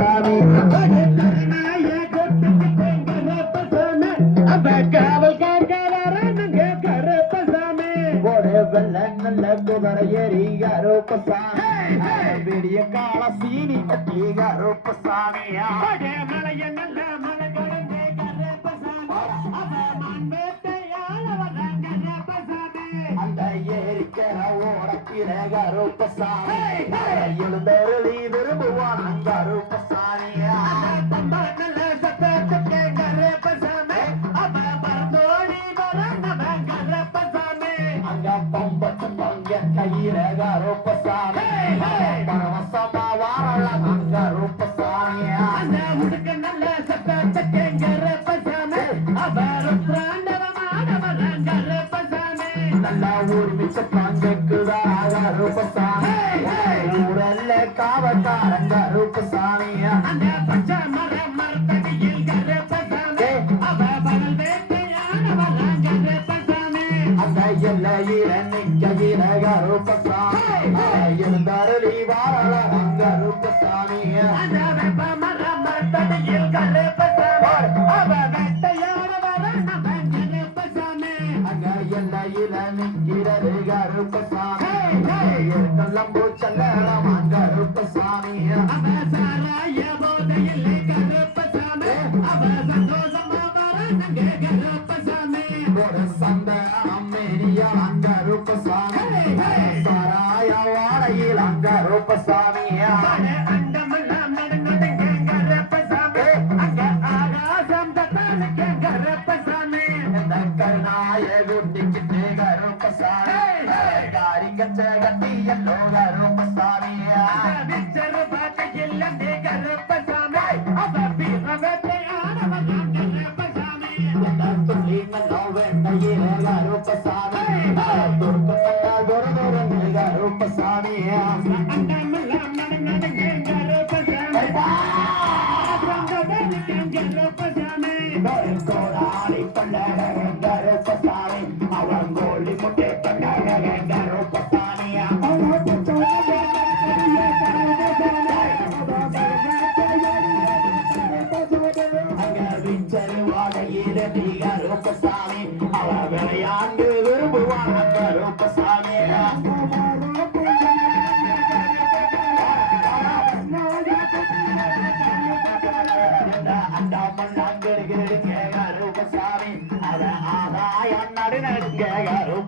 சாமி ஏறி கருப்பசாமி விடிய கால சீனி கட்டி கருப்பசாமியா கருப்பசாமி எழுந்தருளி விரும்புவான் கருப்பசாமி கையில கருப்பசாமி பரவசமா வாரலாம் அங்க ரூப்பசாமி அந்த முடுக்க நல்ல சத்த சக்கங்கர பசாமி அவரும் பிராண்டவமானவரங்கர பசாமி நல்லா ஊர் மிச்ச பாங்கக்குதா ரூபசா அழகில நிக்ககில கருப்பசாமி எழுந்தருளி வாழ கருப்பசாமி. மரமத்தடியில் கருப்பசாமி. அவ வெட்டையான கருப்பசாமி. அங்க எல்லையில நிற்கிறது கருப்பசாமி. கல்லம்பூச்சல்ல கருப்பசாமி. அவ சாராய போதையில் கருப்பசாமி காரிங்க கட்டியல்லோ கருப்பசாமியா not in God.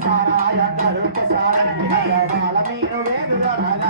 சாராய கருப்பு சாரணி வேறு வேறு